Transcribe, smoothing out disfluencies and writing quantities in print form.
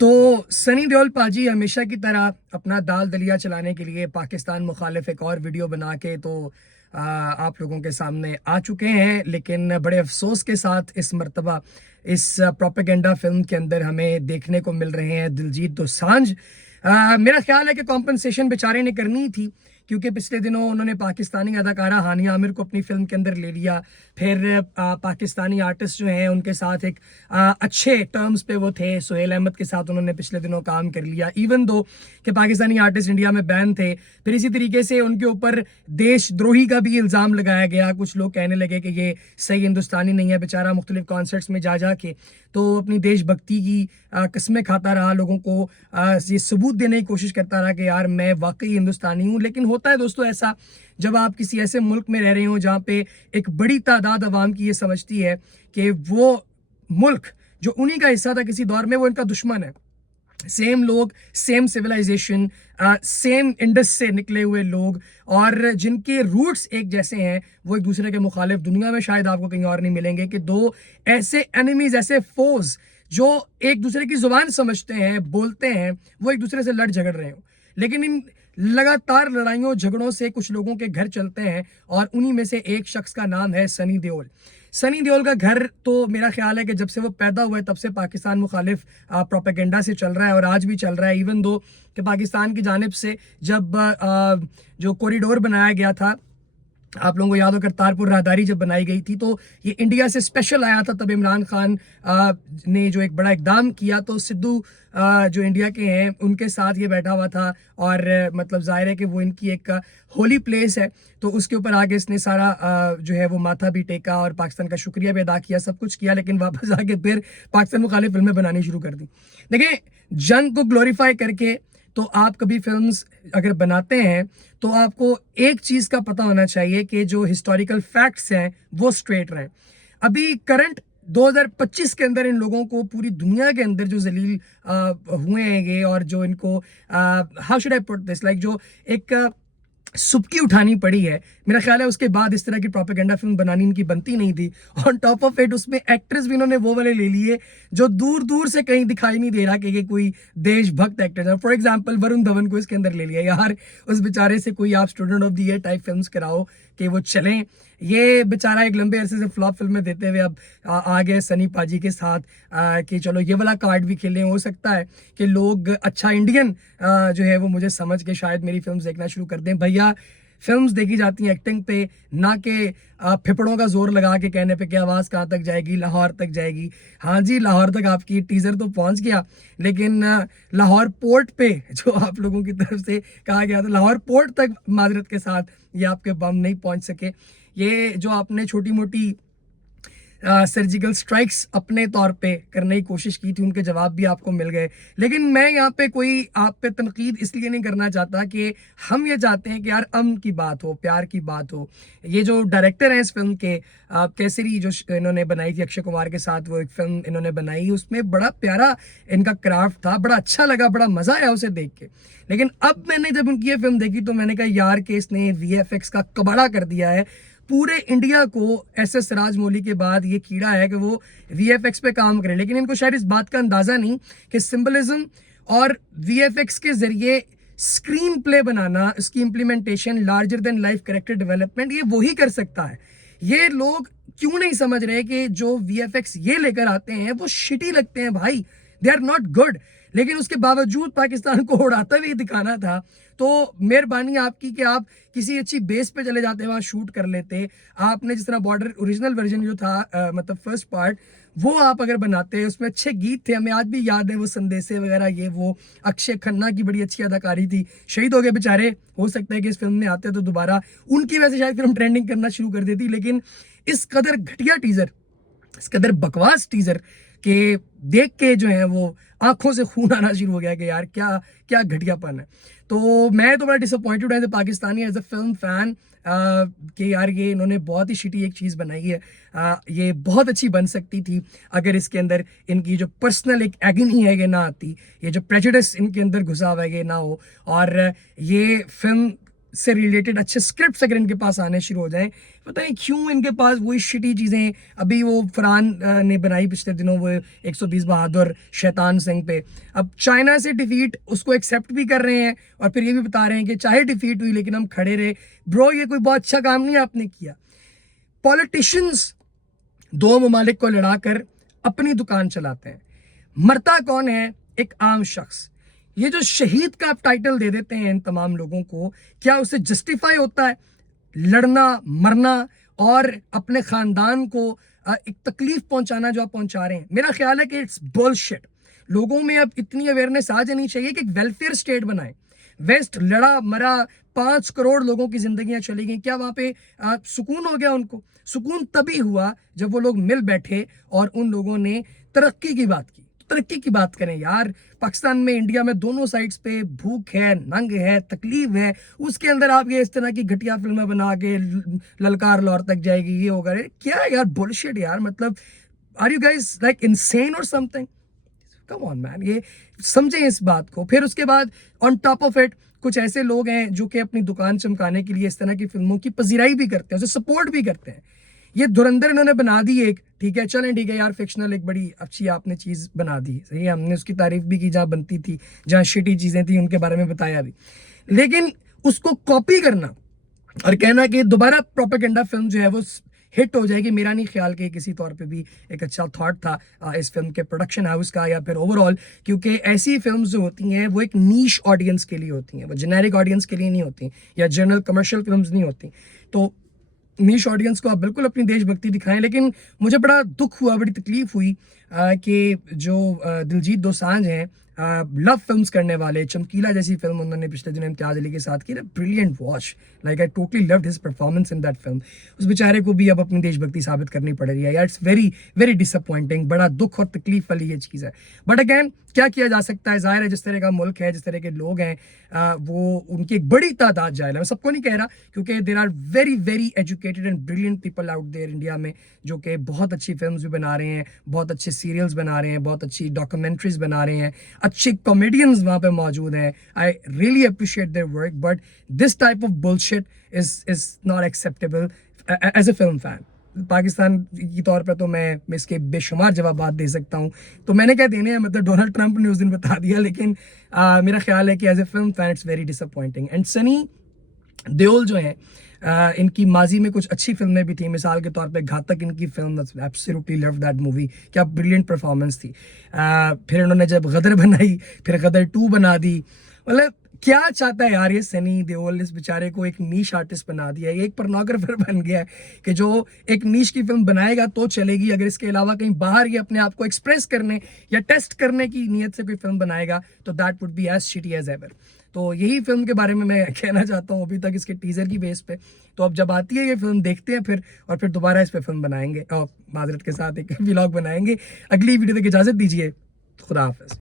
तो सनी देओल पाजी हमेशा की तरह अपना दाल दलिया चलाने के लिए पाकिस्तान मुखालिफ एक और वीडियो बना के तो आप लोगों के सामने आ चुके हैं, लेकिन बड़े अफसोस के साथ इस मर्तबा इस प्रोपेगेंडा फिल्म के अंदर हमें देखने को मिल रहे हैं दिलजीत दोसांझ। मेरा ख्याल है कि कॉम्पनसेशन बेचारे ने करनी थी, क्योंकि पिछले दिनों उन्होंने पाकिस्तानी अदाकारा हानिया आमिर को अपनी फिल्म के अंदर ले लिया। फिर पाकिस्तानी आर्टिस्ट जो हैं उनके साथ एक अच्छे टर्म्स पे वो थे। सुहेल अहमद के साथ उन्होंने पिछले दिनों काम कर लिया, इवन दो कि पाकिस्तानी आर्टिस्ट इंडिया में बैन थे। फिर इसी तरीके से उनके ऊपर देशद्रोही का भी इल्ज़ाम लगाया गया। कुछ लोग कहने लगे कि ये सही हिंदुस्तानी नहीं है, बेचारा मुख्तलिफ कॉन्सर्ट्स में जा जा के तो अपनी देशभक्ति की कस्में खाता रहा, लोगों को ये सबूत देने की कोशिश करता रहा कि यार मैं वाकई हिंदुस्तानी हूँ। लेकिन होता है दोस्तों ऐसा, जब आप किसी ऐसे मुल्क में रह रहे हो जहाँ पे एक बड़ी तादाद अवाम की ये समझती है कि वो मुल्क जो उन्हीं का हिस्सा था किसी दौर में, वो इनका दुश्मन है। सेम लोग, सेम सिविलाइजेशन, सेम इंडस से निकले हुए लोग और जिनके रूट्स एक जैसे हैं, वो एक दूसरे के मुखालिफ दुनिया में शायद आपको कहीं और नहीं मिलेंगे कि दो ऐसे एनिमीज, ऐसे फोज जो एक दूसरे की जुबान समझते हैं, बोलते हैं, वो एक दूसरे से लड़ झगड़ रहे हो। लेकिन इन लगातार लड़ाइयों झगड़ों से कुछ लोगों के घर चलते हैं और उन्हीं में से एक शख्स का नाम है सनी देओल। सनी देओल का घर तो मेरा ख्याल है कि जब से वो पैदा हुआ है तब से पाकिस्तान मुखालिफ प्रोपेगेंडा से चल रहा है और आज भी चल रहा है। इवन दो कि पाकिस्तान की जानिब से जब जो कॉरिडोर बनाया गया था, आप लोगों को याद हो करतारपुर राहदारी जब बनाई गई थी, तो ये इंडिया से स्पेशल आया था। तब इमरान खान ने जो एक बड़ा इकदाम किया तो सिद्धू जो इंडिया के हैं उनके साथ ये बैठा हुआ था और मतलब जाहिर है कि वो इनकी एक होली प्लेस है, तो उसके ऊपर आगे इसने सारा जो है वो माथा भी टेका और पाकिस्तान का शुक्रिया भी अदा किया, सब कुछ किया। लेकिन वापस आके फिर पाकिस्तान मुखालिफ फिल्में बनानी शुरू कर दी। देखिए, जंग को ग्लोरीफाई करके तो आप कभी फिल्म्स अगर बनाते हैं तो आपको एक चीज़ का पता होना चाहिए कि जो हिस्टोरिकल फैक्ट्स हैं वो स्ट्रेट रहें। अभी करंट 2025 के अंदर इन लोगों को पूरी दुनिया के अंदर जो जलील हुए हैं ये, और जो इनको how should I put this, like जो एक सुबकी उठानी पड़ी है, मेरा ख्याल है उसके बाद इस तरह की प्रोपेगेंडा फिल्म बनानी इनकी बनती नहीं थी। ऑन टॉप ऑफ इट उसमें एक्ट्रेस भी इन्होंने वो वाले ले लिए जो दूर दूर से कहीं दिखाई नहीं दे रहा कि ये कोई देशभक्त एक्टर है। फॉर एग्जांपल वरुण धवन को इसके अंदर ले लिया। यार उस बेचारे से कोई आप student of the year type films कराओ कि वो चलें। ये बेचारा एक लंबे अरसे से फ्लॉप फिल्में देते हुए अब आ गए सनी पाजी के साथ कि चलो ये वाला कार्ड भी खेलें। हो सकता है कि लोग अच्छा इंडियन जो है वो मुझे समझ के शायद मेरी फिल्म देखना शुरू कर दें। भैया फिल्म्स देखी जाती हैं एक्टिंग पे, ना कि फिपड़ों का जोर लगा के कहने पे कि आवाज़ कहाँ तक जाएगी, लाहौर तक जाएगी। हाँ जी, लाहौर तक आपकी टीज़र तो पहुंच गया, लेकिन लाहौर पोर्ट पे जो आप लोगों की तरफ से कहा गया था, लाहौर पोर्ट तक माजरत के साथ ये आपके बम नहीं पहुंच सके। ये जो आपने छोटी मोटी सर्जिकल स्ट्राइक्स अपने तौर पे करने की कोशिश की थी, उनके जवाब भी आपको मिल गए। लेकिन मैं यहाँ पे कोई आप पे तनकीद इसलिए नहीं करना चाहता कि हम ये चाहते हैं कि यार अमन की बात हो, प्यार की बात हो। ये जो डायरेक्टर हैं इस फिल्म के, केसरी जो इन्होंने बनाई थी अक्षय कुमार के साथ, वो एक फिल्म इन्होंने बनाई, उसमें बड़ा प्यारा इनका क्राफ्ट था, बड़ा अच्छा लगा, बड़ा मज़ा आया उसे देख के। लेकिन अब मैंने जब उनकी ये फिल्म देखी तो मैंने कहा यार कि इसने VFX का कबाड़ा कर दिया है। पूरे इंडिया को SS राजमौली के बाद ये कीड़ा है कि वो VFX पे काम करे, लेकिन इनको शायद इस बात का अंदाज़ा नहीं कि सिंबलिज्म और VFX के ज़रिए स्क्रीन प्ले बनाना, इसकी implementation, larger than life character development, ये वही कर सकता है। ये लोग क्यों नहीं समझ रहे कि जो VFX ये लेकर आते हैं वो शिटी लगते हैं भाई, दे आर नॉट गुड। लेकिन उसके बावजूद पाकिस्तान को उड़ाता हुए दिखाना था, तो मेहरबानी आपकी कि आप किसी अच्छी बेस पे चले जाते, वहाँ शूट कर लेते। आपने जिस तरह बॉर्डर ओरिजिनल वर्जन जो था मतलब फर्स्ट पार्ट, वो आप अगर बनाते, उसमें अच्छे गीत थे, हमें आज भी याद है वो संदेशे वगैरह, ये वो अक्षय खन्ना की बड़ी अच्छी अदाकारी थी। शहीद हो गए बेचारे, हो सकता है कि इस फिल्म में आते तो दोबारा उनकी वजह से शायद फिल्म ट्रेंडिंग करना शुरू कर देती। लेकिन इस कदर घटिया टीजर, इस कदर बकवास टीजर के देख के जो है वो आंखों से खून आना शुरू हो गया कि यार क्या क्या घटियापन है। तो मैं तो बड़ा disappointed as a Pakistani, as a film fan कि यार ये इन्होंने बहुत ही शिटी एक चीज़ बनाई है। ये बहुत अच्छी बन सकती थी अगर इसके अंदर इनकी जो पर्सनल एक एगनी है ये ना आती, ये जो प्रेजुडिस इनके अंदर घुसा हुआ है ये ना हो, और ये फिल्म से रिलेटेड अच्छे स्क्रिप्ट्स अगर इनके पास आने शुरू हो जाएं, पता नहीं क्यों इनके पास वही शिटी चीज़ें। अभी वो फरहान ने बनाई पिछले दिनों वो 120 बहादुर शैतान सिंह पे, अब चाइना से डिफीट उसको एक्सेप्ट भी कर रहे हैं और फिर ये भी बता रहे हैं कि चाहे डिफीट हुई लेकिन हम खड़े रहे। ब्रो ये कोई बहुत अच्छा काम नहीं आपने किया। पॉलिटिशियंस दो ममालिक को लड़ाकर अपनी दुकान चलाते हैं, मरता कौन है? एक आम शख्स। ये जो शहीद का आप टाइटल दे देते हैं इन तमाम लोगों को, क्या उससे जस्टिफाई होता है लड़ना मरना और अपने खानदान को एक तकलीफ पहुंचाना जो आप पहुंचा रहे हैं? मेरा ख्याल है कि इट्स बुलशिट। लोगों में अब इतनी अवेयरनेस आ जानी चाहिए कि एक वेलफेयर स्टेट बनाए। वेस्ट लड़ा मरा, 5 करोड़ लोगों की जिंदगियां चली गई, क्या वहां पे सुकून हो गया? उनको सुकून तभी हुआ जब वो लोग मिल बैठे और उन लोगों ने तरक्की की बात की। तरक्की की बात करें यार, पाकिस्तान में इंडिया में दोनों साइड्स पे भूख है, नंग है, तकलीफ है, उसके अंदर आप ये इस तरह की घटिया फिल्में बना के ललकार लाहौर तक जाएगी, ये होगा, क्या यार बुलशिट यार। मतलब are you guys like insane और समथिंग? कम ऑन मैन, ये समझें इस बात को। फिर उसके बाद ऑन टॉप ऑफ इट कुछ ऐसे लोग हैं जो कि अपनी दुकान चमकाने के लिए इस तरह की फिल्मों की पजीराई भी करते हैं, उसे सपोर्ट भी करते हैं। ये धुरंधर इन्होंने बना दी एक, ठीक है चलें, ठीक है यार, फिक्शनल एक बड़ी अच्छी आपने चीज़ बना दी, सही है, हमने उसकी तारीफ भी की जहाँ बनती थी, जहाँ शिटी चीज़ें थी उनके बारे में बताया भी, लेकिन उसको कॉपी करना और कहना कि दोबारा प्रोपेगेंडा फिल्म जो है वो हिट हो जाएगी, मेरा नहीं ख्याल कि किसी तौर पे भी एक अच्छा थॉट था इस फिल्म के प्रोडक्शन हाउस का या फिर ओवरऑल, क्योंकि ऐसी फिल्म्स जो होती हैं वो एक नीश ऑडियंस के लिए होती हैं, वो जेनेरिक ऑडियंस के लिए नहीं होती या जनरल कमर्शियल फिल्म्स नहीं होती। तो नीश ऑडियंस को आप बिल्कुल अपनी देशभक्ति दिखाएं, लेकिन मुझे बड़ा दुख हुआ, बड़ी तकलीफ हुई कि जो दिलजीत दोसांझ हैं, लव फिल्म्स करने वाले, चमकीला जैसी फिल्म उन्होंने पिछले दिनों इम्तियाज़ अली के साथ की, brilliant watch, like I totally loved his performance in that film. उस बेचारे को भी अब अपनी देशभक्ति साबित करनी पड़ रही है यार, इट्स वेरी वेरी डिसअपॉइंटिंग, बड़ा दुख और तकलीफ वाली ये चीज़ है। बट अगैन क्या किया जा सकता है, जाहिर है जिस तरह का मुल्क है, जिस तरह के लोग हैं, वो उनकी एक बड़ी तादाद जाहिर है, मैं सबको नहीं कह रहा, क्योंकि there are very very educated and brilliant people out there India में जो कि बहुत अच्छी फिल्म्स भी बना रहे हैं, बहुत अच्छे सीरियल्स बना रहे हैं, बहुत अच्छी डॉक्यूमेंट्रीज बना रहे हैं, अच्छे कॉमेडियंस वहाँ पे मौजूद हैं। I really appreciate their work, but this type of bullshit is not acceptable as a film fan. Pakistan की तौर पर तो मैं इसके बेशुमार जवाब दे सकता हूँ, तो मैंने क्या देने हैं, मतलब डोनाल्ड ट्रंप ने उस दिन बता दिया, लेकिन मेरा ख्याल है कि as a film fan it's very disappointing. And Sunny Deol जो हैं, इनकी माजी में कुछ अच्छी फिल्में भी थी, मिसाल के तौर पे घातक इनकी film, absolutely love that movie, क्या ब्रिलियंट परफॉर्मेंस थी। फिर इन्होंने जब गदर बनाई, फिर गदर 2 बना दी, मतलब क्या चाहता है यार ये सनी देओल, इस बेचारे को एक नीश आर्टिस्ट बना दिया है, एक pornographer बन गया है कि जो एक नीश की फिल्म बनाएगा तो चलेगी, अगर इसके अलावा कहीं बाहर ये अपने आप को एक्सप्रेस करने या टेस्ट करने की नीयत से कोई फिल्म बनाएगा तो that would be as shitty as ever. तो यही फिल्म के बारे में मैं कहना चाहता हूँ अभी तक इसके टीजर की बेस पे। तो अब जब आती है ये फिल्म देखते हैं फिर, और फिर दोबारा इस पे फिल्म बनाएंगे और माजरत के साथ एक व्लॉग बनाएंगे। अगली वीडियो तक इजाजत दीजिए, खुदा हाफिज।